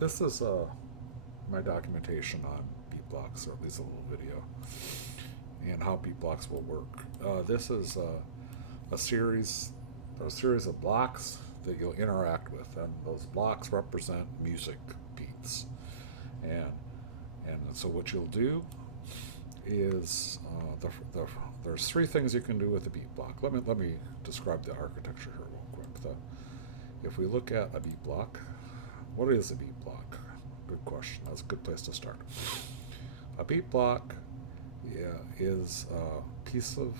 This is my documentation on beat blocks, or at least a little video, and how beat blocks will work. This is a series, a series of blocks that you'll interact with, and those blocks represent music beats. And so what you'll do is there's three things you can do with a beat block. Let me describe the architecture here real quick. If we look at a beat block, what is a beat block? Good question. That's a good place to start. A beat block, yeah, is a piece of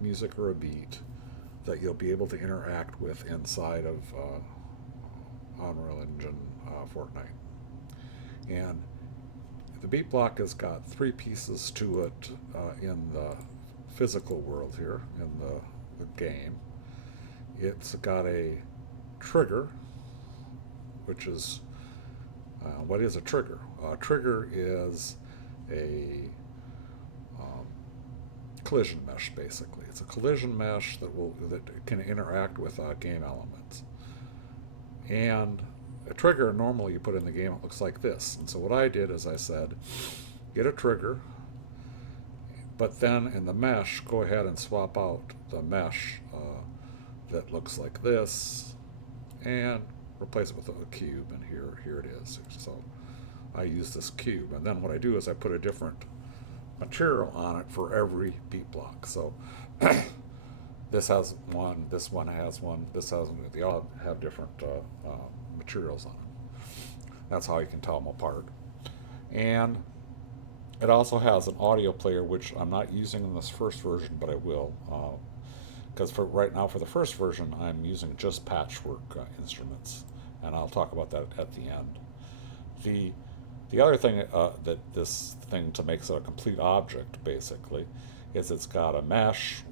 music or a beat that you'll be able to interact with inside of Unreal Engine Fortnite. And the beat block has got three pieces to it in the physical world here, in the game. It's got a trigger, which is what is a trigger? A trigger is a collision mesh, basically. It's a collision mesh that can interact with game elements. And a trigger, normally you put in the game, it looks like this. And so what I did is I said, get a trigger, but then in the mesh, go ahead and swap out the mesh that looks like this, and replace it with a cube. And here it is. So I use this cube, and then what I do is I put a different material on it for every beat block. So this has one, this one has one, this has one. They all have different materials on them. That's how you can tell them apart. And it also has an audio player, which I'm not using in this first version, but I will. Because for right now, for the first version, I'm using just patchwork instruments, and I'll talk about that at the end. The the other thing that this thing to makes it a complete object basically is it's got a mesh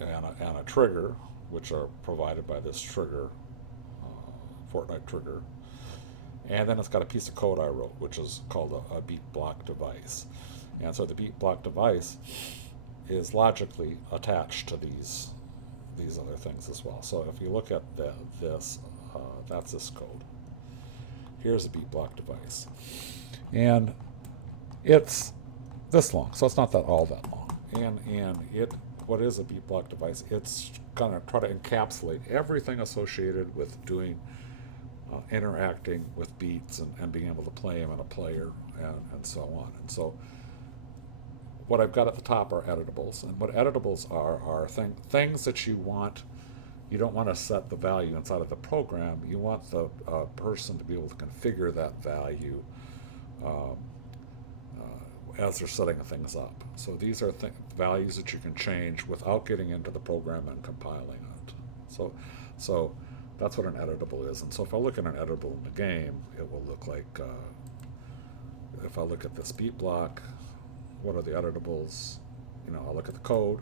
and a trigger, which are provided by this trigger, Fortnite trigger, and then it's got a piece of code I wrote, which is called a beat block device. And so the beat block device is logically attached to these other things as well. So if you look at this, that's this code. Here's a beat block device, and it's this long, so it's not that all that long. And it what is a beat block device? It's gonna try to encapsulate everything associated with doing interacting with beats and being able to play them in a player and so on. And so what I've got at the top are editables, and what editables are things that you don't want to set the value inside of the program. You want the person to be able to configure that value as they're setting things up. So these are values that you can change without getting into the program and compiling it. So that's what an editable is. And so if I look at an editable in the game, it will look like, if I look at this beat block, what are the editables? I look at the code,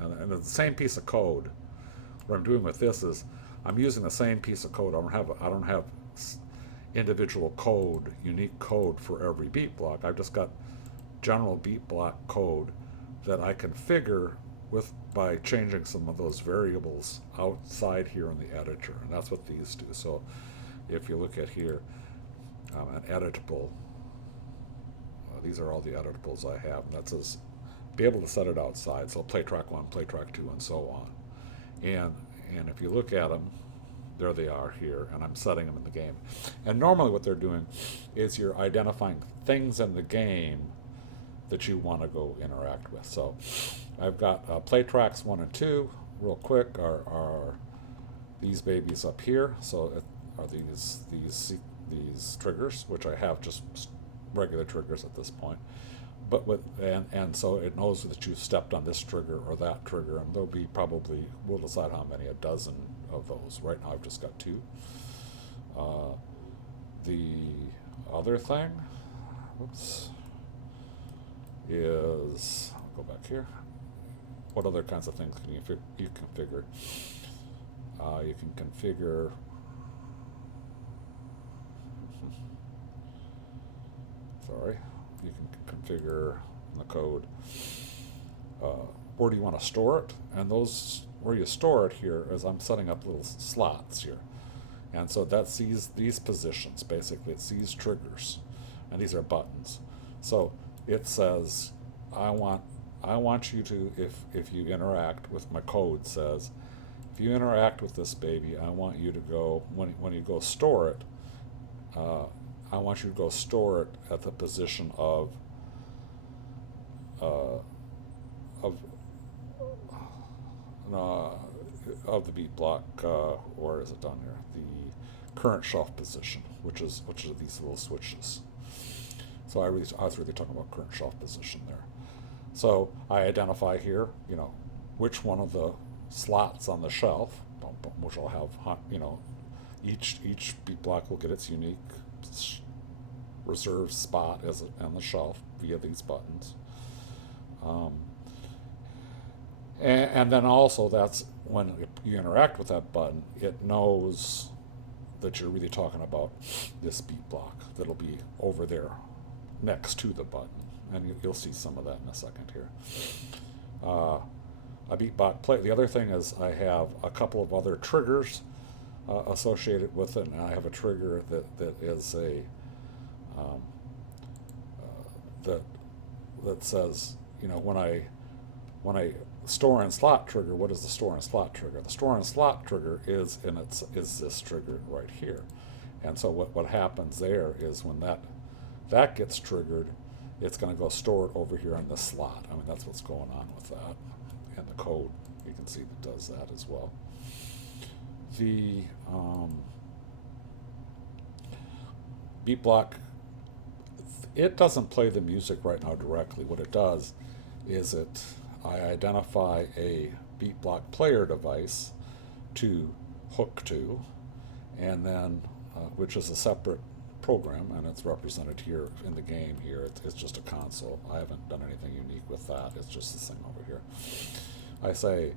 and it's the same piece of code. What I'm doing with this is I'm using the same piece of code. I don't have individual code, unique code for every beat block. I've just got general beat block code that I configure by changing some of those variables outside here in the editor, and that's what these do. So if you look at here, an editable, these are all the editables I have, and that says be able to set it outside. So play track 1, play track 2, and so on. And if you look at them, there they are here, and I'm setting them in the game. And normally what they're doing is you're identifying things in the game that you want to go interact with. So I've got play tracks 1 and 2, real quick, are these babies up here. So are these triggers, which I have just regular triggers at this point. But and so it knows that you stepped on this trigger or that trigger, and there'll be probably, we'll decide how many, a dozen of those. Right now I've just got 2. The other thing, whoops, is, I'll go back here. What other kinds of things can you configure? You can configure, sorry, you can configure in the code where do you want to store it, and those where you store it here is I'm setting up little slots here, And so that's these positions, basically. It's these triggers, and these are buttons. So it says, I want you to, if you interact with my code says, if you interact with this baby, I want you to go, when you go store it, uh, I want you to go store it at the position uh, of uh, of the beat block, or is it down here? The current shelf position, which is these little switches. So I was really talking about current shelf position there. So I identify here, which one of the slots on the shelf, which will have, each beat block will get its unique reserved spot on the shelf via these buttons. Um, and then also that's when you interact with that button, it knows that you're really talking about this beat block that'll be over there next to the button. And you'll see some of that in a second here. A beat block play. The other thing is I have a couple of other triggers associated with it, and I have a trigger that is a um, that that says, when I store and slot trigger, what is the store and slot trigger? The store and slot trigger is this trigger right here. And so what happens there is when that gets triggered, it's going to go store it over here in the slot. I mean, that's what's going on with that. And the code, you can see that does that as well. The beat block, it doesn't play the music right now directly. What it does is I identify a beat block player device to hook to, and then which is a separate program, and it's represented here in the game here. It's just a console. I haven't done anything unique with that. It's just this thing over here. I say,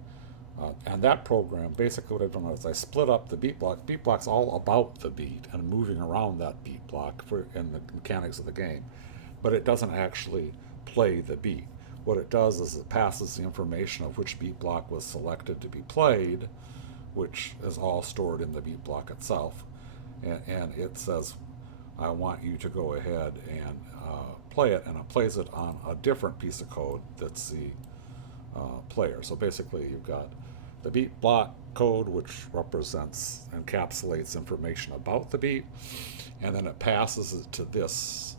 and that program, basically what I've done is I split up the beat block. Beat block's all about the beat and moving around that beat block in the mechanics of the game, but it doesn't actually play the beat. What it does is it passes the information of which beat block was selected to be played, which is all stored in the beat block itself. And it says, I want you to go ahead and play it, and it plays it on a different piece of code that's the player. So basically you've got the beat block code, which encapsulates information about the beat, and then it passes it to this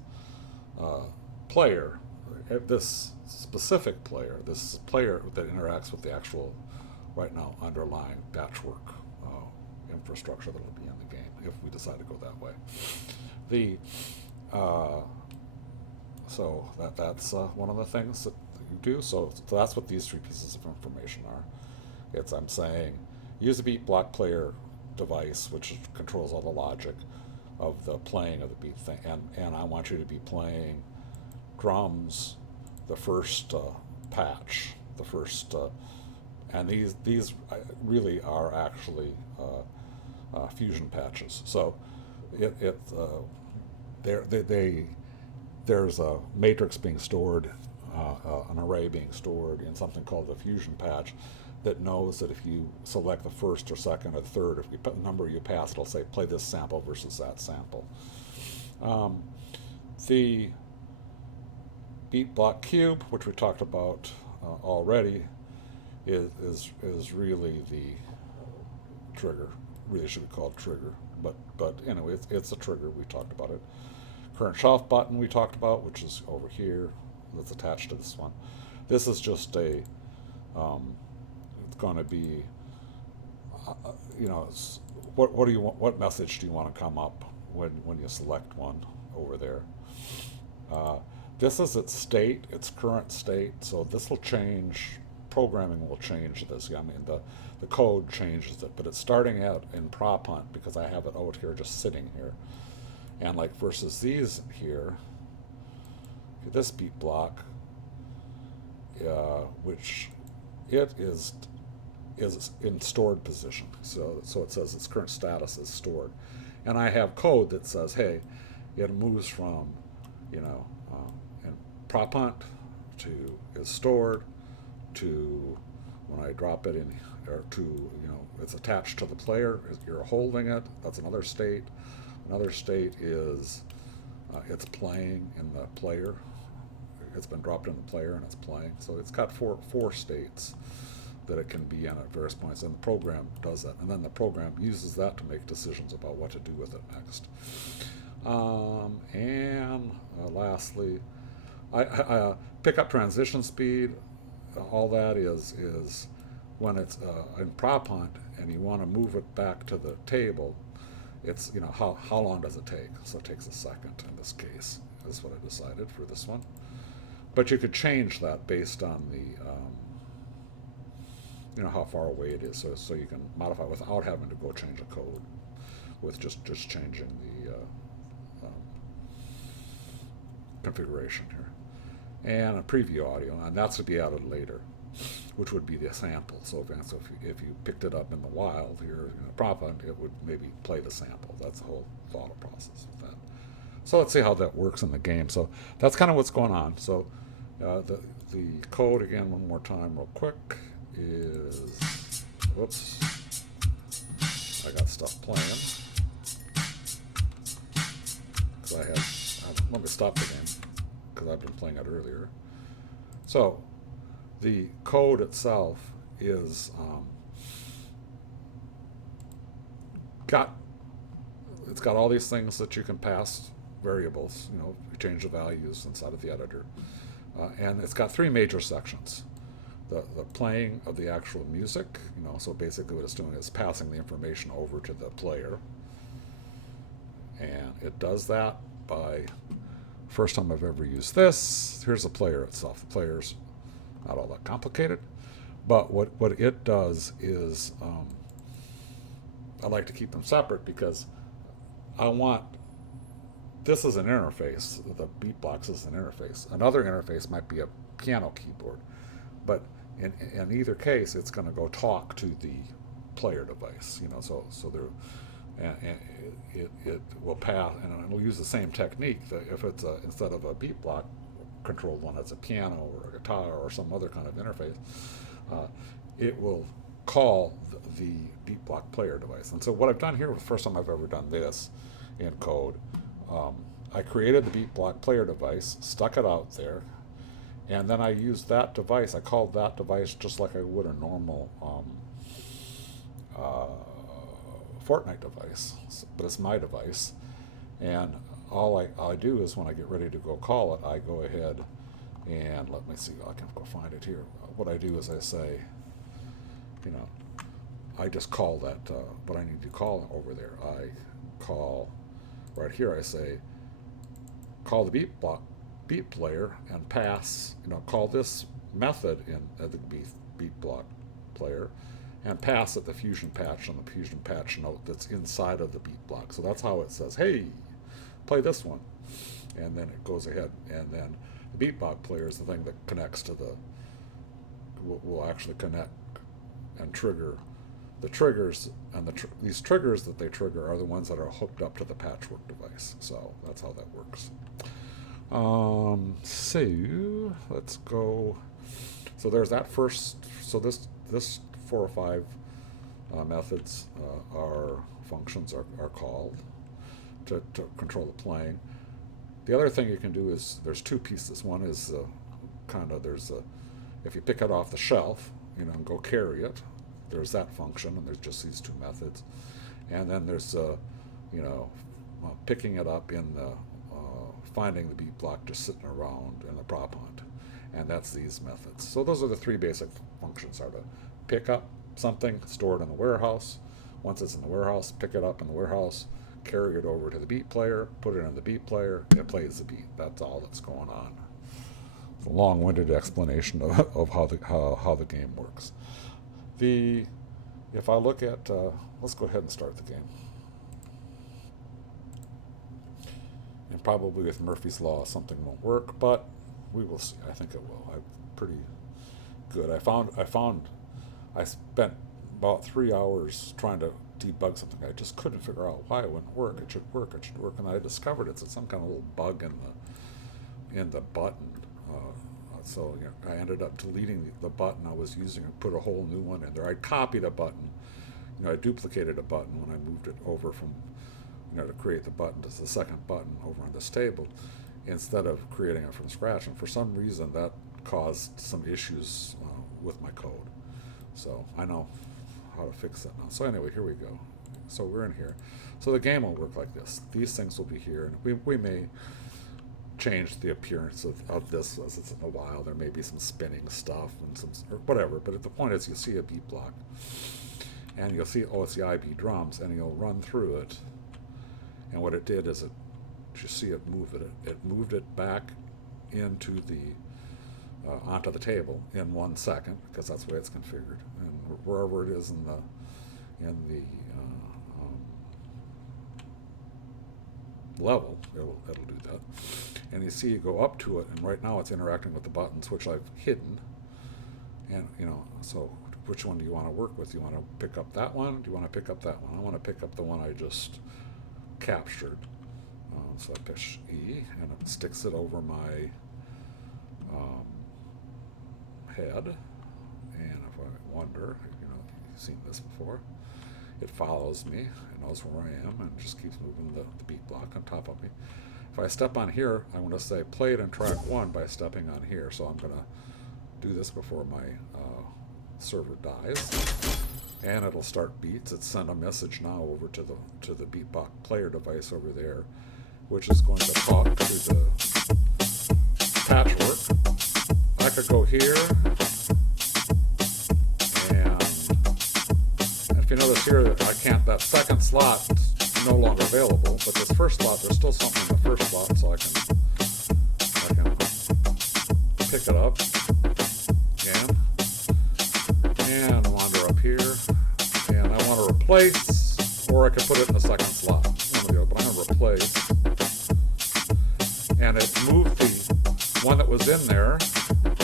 player, this specific player, this player that interacts with the actual, right now, underlying batchwork infrastructure that will be in the game if we decide to go that way. The so that's one of the things that you do. So that's what these three pieces of information are. I'm saying use a beat block player device, which controls all the logic of the playing of the beat thing, and I want you to be playing drums, the first patch, the first, and these really are actually fusion patches. So there's a matrix being stored, an array being stored in something called the fusion patch that knows that if you select the first or second or third, if you put the number you pass, it'll say play this sample versus that sample. The beat block cube, which we talked about already, is really the trigger. Really should be called trigger, but anyway, it's a trigger. We talked about it. Current shelf button we talked about, which is over here. That's attached to this one. This is just a. It's going to be. What do you want? What message do you want to come up when you select one over there? This is its state, its current state. So this will change. Programming will change this. I mean, the code changes it, but it's starting out in prop hunt because I have it out here just sitting here. And like versus these here, this beat block, which it is in stored position. So it says its current status is stored. And I have code that says, hey, it moves from, in prop hunt to is stored to When I drop it in, or to, it's attached to the player, you're holding it, that's another state. Another state is it's playing in the player. It's been dropped in the player and it's playing. So it's got four states that it can be in at various points, and the program does that. And then the program uses that to make decisions about what to do with it next. And lastly, I pick up transition speed. All that is when it's in prop hunt and you want to move it back to the table. It's how long does it take? So it takes a second in this case. Is what I decided for this one. But you could change that based on the how far away it is. So you can modify without having to go change the code, with just changing the configuration here. And a preview audio, and that's to be added later, which would be the sample. So if you picked it up in the wild here in a prop hunt, it would maybe play the sample. That's the whole thought process with that. So let's see how that works in the game. So that's kind of what's going on. So the code again one more time real quick is, whoops, I got stuff playing. Because let me stop the game because I've been playing it earlier. So the code itself is it's got all these things that you can pass variables, you change the values inside of the editor. And it's got three major sections. The playing of the actual music, so basically what it's doing is passing the information over to the player. And it does that by, first time I've ever used this, here's the player itself. The player's not all that complicated. But what it does is, I like to keep them separate because this is an interface. The beat blocks is an interface. Another interface might be a piano keyboard. But in either case, it's going to go talk to the player device. So there, and it will pass, and it'll use the same technique. That if it's instead of a beat block controlled one, it's a piano or a guitar or some other kind of interface. It will call the beat block player device. And so what I've done here, the first time I've ever done this in code, I created the beat block player device, stuck it out there, and then I used that device. I called that device just like I would a normal Fortnite device, but it's my device. And all I do is when I get ready to go call it, I go ahead and let me see. I can go find it here. What I do is I say, I just call that what I need to call over there. I call right here. I say, call the beat player and pass. Call this method in the beat block player, and pass it the fusion patch on the fusion patch note that's inside of the beat block. So that's how it says, hey, play this one. And then it goes ahead, and then the beat block player is the thing that connects to will actually connect and trigger the triggers, and these triggers that they trigger are the ones that are hooked up to the patchwork device. So that's how that works. So let's go. So there's that first. So this 4 or 5 methods are functions are called to control the playing. The other thing you can do is there's 2 pieces. One is if you pick it off the shelf, and go carry it, there's that function, and there's just these 2 methods. And then there's picking it up in the finding the beat block just sitting around in the prop hunt, and that's these methods. So those are the 3 basic functions: are to pick up something, store it in the warehouse. Once it's in the warehouse, pick it up in the warehouse, carry it over to the beat player, put it in the beat player, it plays the beat. That's all that's going on. It's a long-winded explanation of how the game works. If I look at, let's go ahead and start the game. And probably with Murphy's Law, something won't work, but we will see. I think it will. I'm pretty good. I spent about 3 hours trying to debug something. I just couldn't figure out why it wouldn't work. It should work. And I discovered it's some kind of little bug in the button so I ended up deleting the button I was using and put a whole new one in there. I copied a button. I duplicated a button when I moved it over from, to create the button to the second button over on this table, instead of creating it from scratch. And for some reason, that caused some issues with my code. So I know how to fix that now. So anyway, here we go. So we're in here. So the game will work like this. These things will be here, and we may change the appearance of this as it's in a while. There may be some spinning stuff and some or whatever, but the point is, you see a beat block, and you'll see, oh, it's the IB drums, and you'll run through it. And what it did is, you see it move it. It moved it back into the onto the table in 1 second, because that's the way it's configured, and wherever it is in the level, it'll do that. And you see, you go up to it, and right now it's interacting with the buttons, which I've hidden. And so which one do you want to work with? Do you want to pick up that one? Do you want to pick up that one? I want to pick up the one I just captured. So I push E, and it sticks it over my head. And if I wonder, you've seen this before, it follows me, it knows where I am, and just keeps moving the beat block on top of me. If I step on here, I want to say play it in track 1 by stepping on here. So I'm going to do this before my server dies, and it'll start beats. It's sent a message now over to the beatbox player device over there, which is going to talk to the patchwork. I could go here, and if you notice here, that second slot is no longer available, but this first slot, there's still something in the first slot, so I can pick it up again, and wander up here, and I want to replace, or I could put it in the second slot, one of the other, but I'm going to replace, and it moved the one that was in there,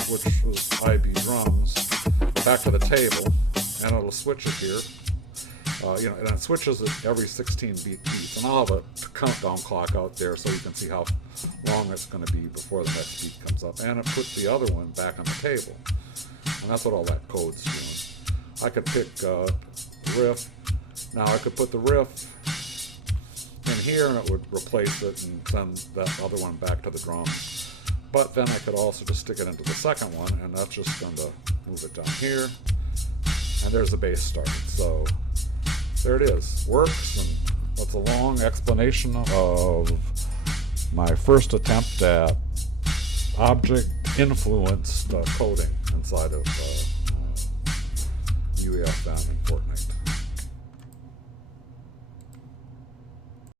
which was IB drums, back to the table, and it'll switch it here. And it switches it every 16 beats, and I'll have a countdown clock out there so you can see how long it's going to be before the next beat comes up. And it puts the other one back on the table, and that's what all that code's doing. I could pick the riff. Now I could put the riff in here, and it would replace it and send that other one back to the drum. But then I could also just stick it into the second one, and that's just going to move it down here, and there's the bass started. So there it is, works, and that's a long explanation of my first attempt at object-influenced coding inside of UEFN and Fortnite.